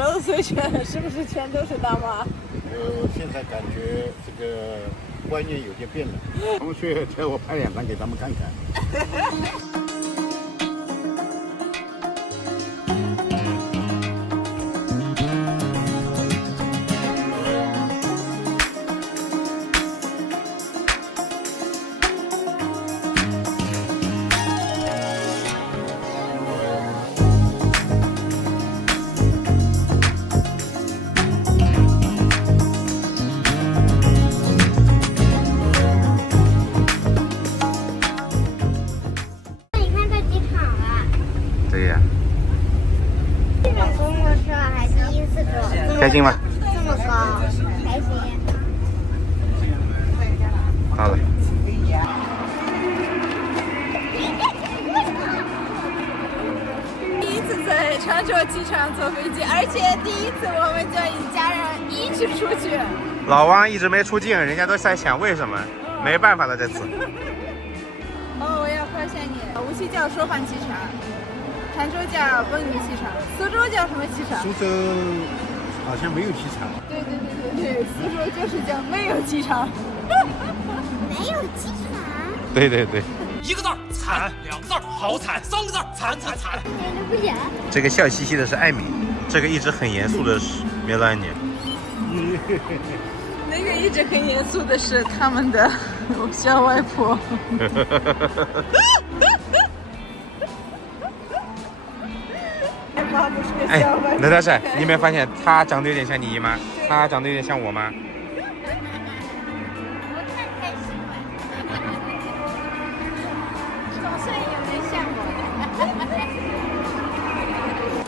盒子随选，是不是全都是大妈？现在感觉这个观念有点变了。同学叫我拍2张给他们看看。开心吗？这么高，开心。好了。第一次在常州机场坐飞机，而且第一次我们就一家人一起出去。老汪一直没出境，人家都在想为什么，没办法了这次。我要发现你，无锡叫说饭机场，常州叫畚语机场，苏州叫什么机场？苏州好像没有机场。对，苏州就是叫没有机场。没有机场。对对对。1个字惨，2个字好惨，3个字惨。不行。这个笑嘻嘻的是艾米，这个一直很严肃的是梅兰妮。那个一直很严肃的是他们的小外婆。哎，那但是你有没有发现她长得有点像你姨妈，她长得有点像我妈？我太开心了。长相也没像我。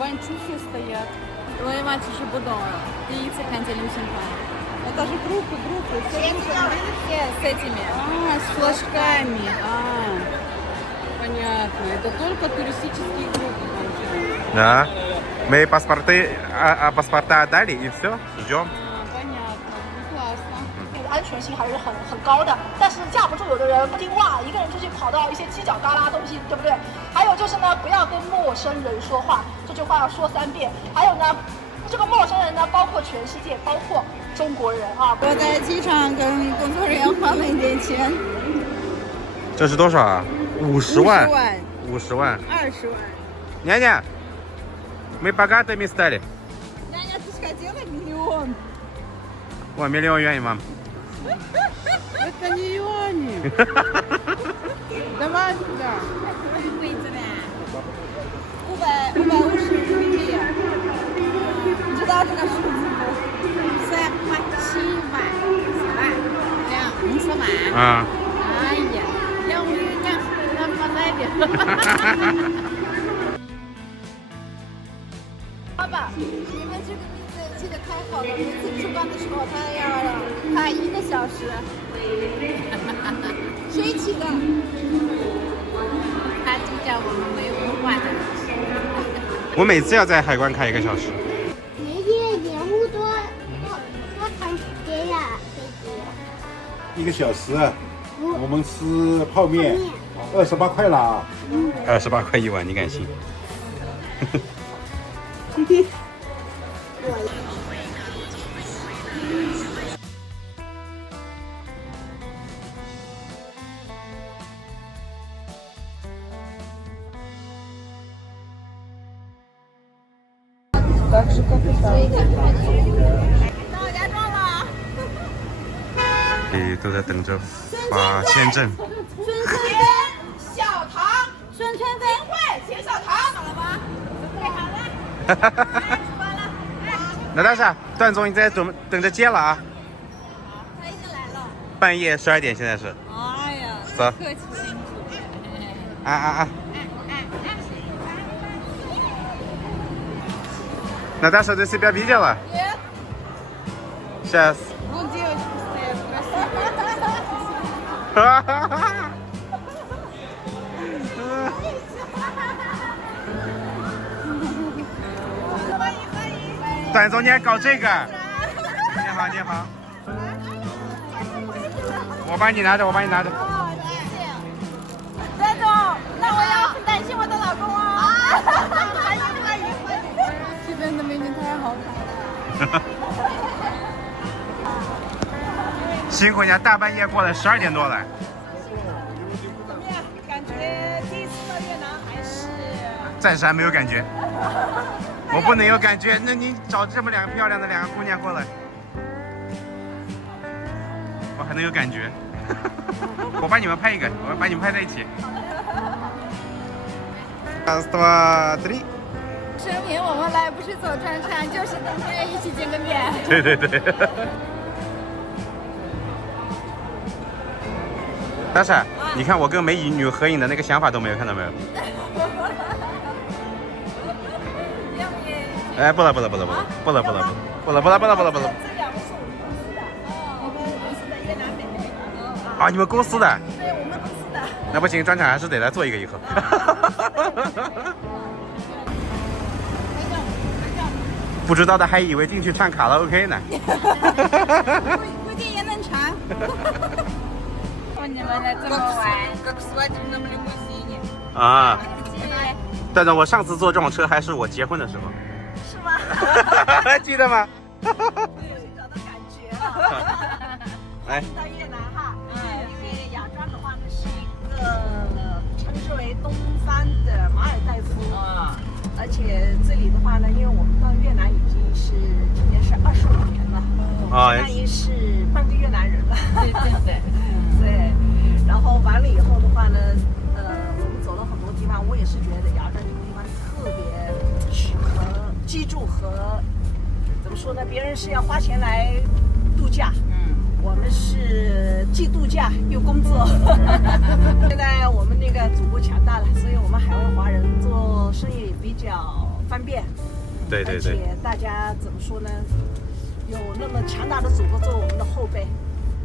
One two three стоят。我妈其实不懂，第一次看见旅行团。Это же группы, все с этими. С флажками. Понятно. Это только туристические группы. Да. Мы паспорта отдали и все, ждем. Понятно. Ну классно. 安全性还是很高的，但是架不住有的人不听话，一个人出去跑到一些犄角旮旯东西，对不对？还有就是呢，不要跟陌生人说话，这句话要说3遍。还有呢，这个陌生人呢，包括全世界，包括中国人啊。我在机场跟工作人员花了一点钱。这是多少啊？50万。50万。20万。Няня, мы богатыми стали. Няня, ты же хотела миллион. О, миллион юаней, мам. Это не юани. Давай сюда. 550人民币。你知道这个数字吗3万、7万、10万、50万。啊。哎呀，要不让放那边。爸爸，你们这个名字记得太好了。每次出关的时候，他要拍1个小时。谁起的？他就叫我们没文化的人。我每次要在海关开1个小时。爷爷，延误多长时间呀？ 1个小时，我们吃泡面，28块了啊。28块1碗，你敢信？到家庄了。都在等着发签证。孙权小唐，孙权分会钱小唐，好了吗？准备好了。出发了。那但是段总，你在等着接了啊。他已经来了。半夜12点，现在是。哎呀，走。客气辛苦。Наташа, ты себя видела? Нет. Сейчас. Вон девочка стоят красивые. 段总，你还搞这个？你好，你好。我帮你拿着，我帮你拿着。谢谢。段总，那我要很担心我的老公啊。欢迎。这边的美女太好看。辛苦人家大半夜过来12点多了。怎么样？感觉第一次到越南还是？暂时还没有感觉。我不能有感觉，那你找这么2个漂亮的2个姑娘过来，我还能有感觉。我帮你们拍一个，我把你们拍在一起。1、2、3。声明我们来不是走串串，就是跟朋友一起见个面。对对对。大婶，你看我跟美女合影的那个想法都没有，看到没有？哎，不了。这两个是我们公司的，我们公司的越南美。啊，你们公司的？对，我们公司的。那不行，专场还是得来做一个以后。不知道的还以为进去唱卡拉 OK 呢。估计也能唱。你们来这么玩，啊。但是我上次坐这种车还是我结婚的时候。是吗？记得吗？有寻找到感觉了。来，到越南哈，因为雅庄的话呢是一个称之为东方的马尔代夫啊，而且这里的话呢，因为我们到越南已经是今年是25年了，相当于是半个越南人了。对，然后完了以后的话呢，我们走了很多地方，我也是觉得雅庄这个地方特别适合居住和怎么说呢？别人是要花钱来度假，我们是既度假又工作。现在我们那个祖国强大了，所以我们海外华人做生意也比较方便。对。而且大家怎么说呢？有那么强大的祖国做我们的后辈，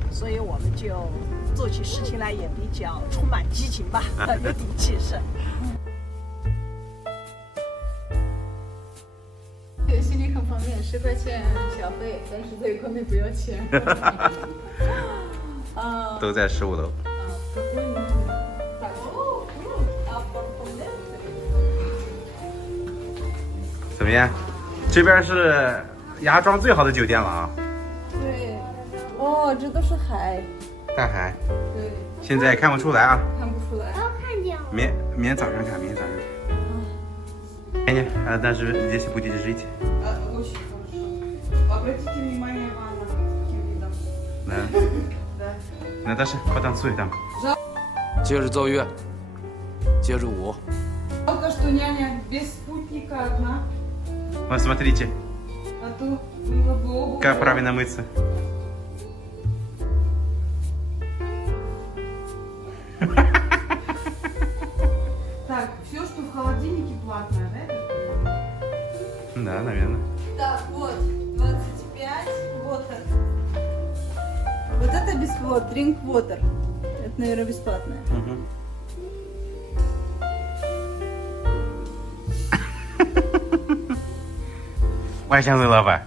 所以我们就做起事情来也比较充满激情吧，有底气是。心里很方便，10块钱小费，但是这一块面不要钱。都在15楼。怎么样？这边是芽庄最好的酒店了啊！对，哦，这都是海。大海。对。现在看不出来啊。看不出来。看见了。明天早上看，明天早上看。哎呀，但是здесь будете жить. Обратите внимание, ванна каким видом. Да. Наташа, потанцуй там. 接着奏乐，接着舞。 Жалко, что няня без спутника одна, Вот смотрите, а то было бы оба. как правильно мыться. Так, все, что в холодильнике платное, да? я так понимаю? Да, наверное. Так, вот, 25, вот это. Вот это бесплатно, drink water. Это, наверное, бесплатное. Вася лава.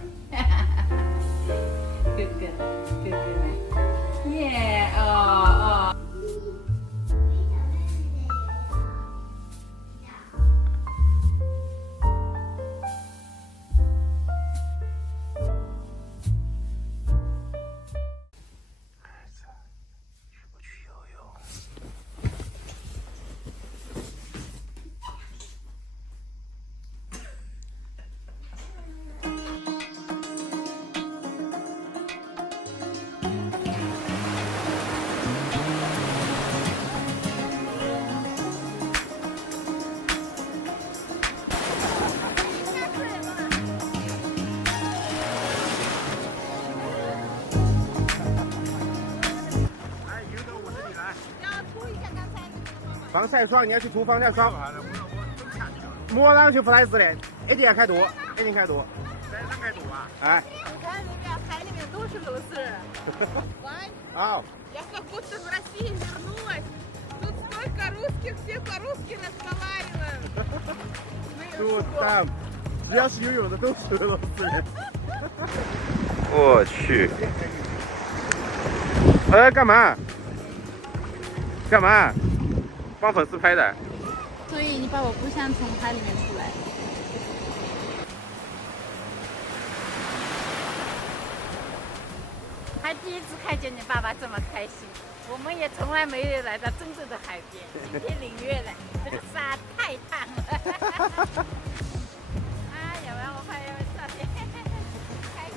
Yeah, 防晒霜，你要去涂防晒霜。抹上去不碍事的，一定要开多，一定开多。开多啊！哎。你看那边海里面都是螺丝。好。 Я как будто в России вернулась. Тут столько русских, все по-русски разговаривают. Тут там，只要是游泳的都是俄罗斯人。我去！干嘛？干嘛？帮粉丝拍的。所以你把我不想从海里面出来。还第一次看见你爸爸这么开心，我们也从来没有来到真正的海边，今天领略了，这个沙太烫了。啊，要不然我拍照片，开心。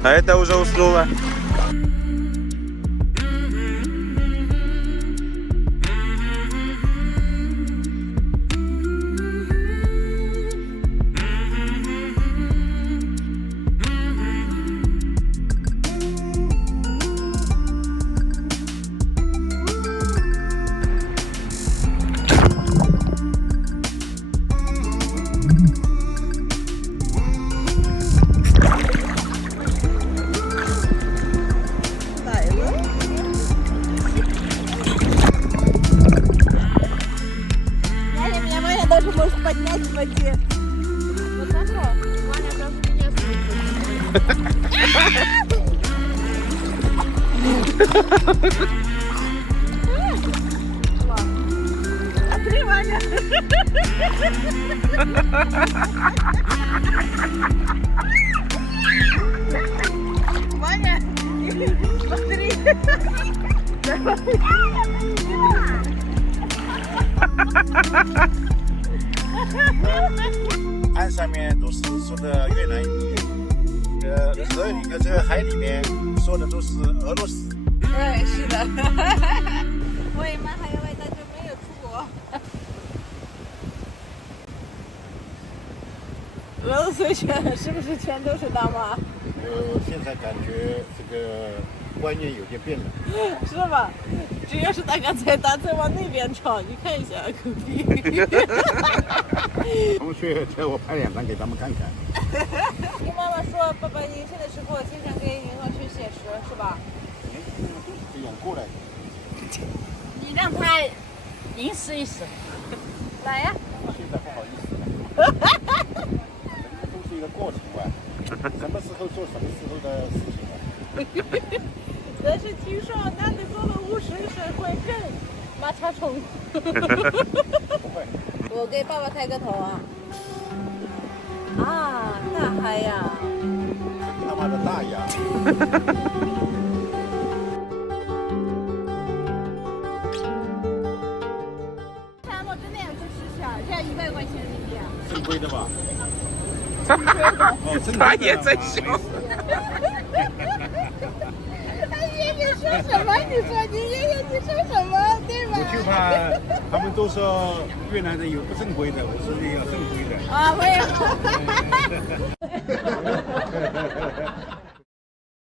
А это уже уснула. поднять в воде. Вот так вот. Ваня даже меня Смотри, Ваня. Ваня, смотри. Давай. 岸上面都是说的越南语，这个海里面说的都是俄罗斯。对，是的。我也蛮还以为他就没有出国。俄罗斯全是不是全都是大妈？现在感觉这个观念有点变了，是吧？主要是他刚才打算往那边闯，你看一下隔壁。同学叫我拍2张给他们看看。听妈妈说，爸爸年轻的时候经常跟银河去写诗，是吧？年轻人都是这样过来的。你让他吟诗一首，来呀！现在不好意思了，人都是一个过程吧，什么时候做什么时候的事情吧。但是听说男的做了50岁会更马叉虫。不会。我给爸爸抬个头啊！啊，大海呀！他妈的大洋。沙漠真的要去试试，这样100块钱人民币啊！正规的吧？他也在笑。爷爷说什么？你说你爷爷你说什么？对吧？我就怕他们都说越南人有不正规的，我说你有正规的。啊，我也。